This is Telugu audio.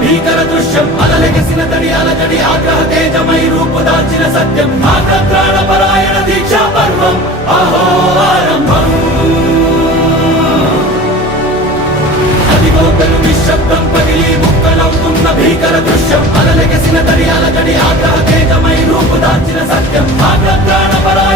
భీకర దృశ్యం అలలెగసిన తడి అలజడి ఆగ్రహ తేజమై రూపు దాల్చిన సత్యం ఆగ్రత్రాణ పరాయణ దీక్షా పర్వం అహో ఆరంభం అదిగో పెను నిశ్శబ్దం పగిలి ముక్కలవుతున్న భీకర దృశ్యం అలలెగసిన తడి అలజడి ఆగ్రహ తేజమై రూపు దాల్చిన సత్యం ఆగ్రత్రాణ పరాయణ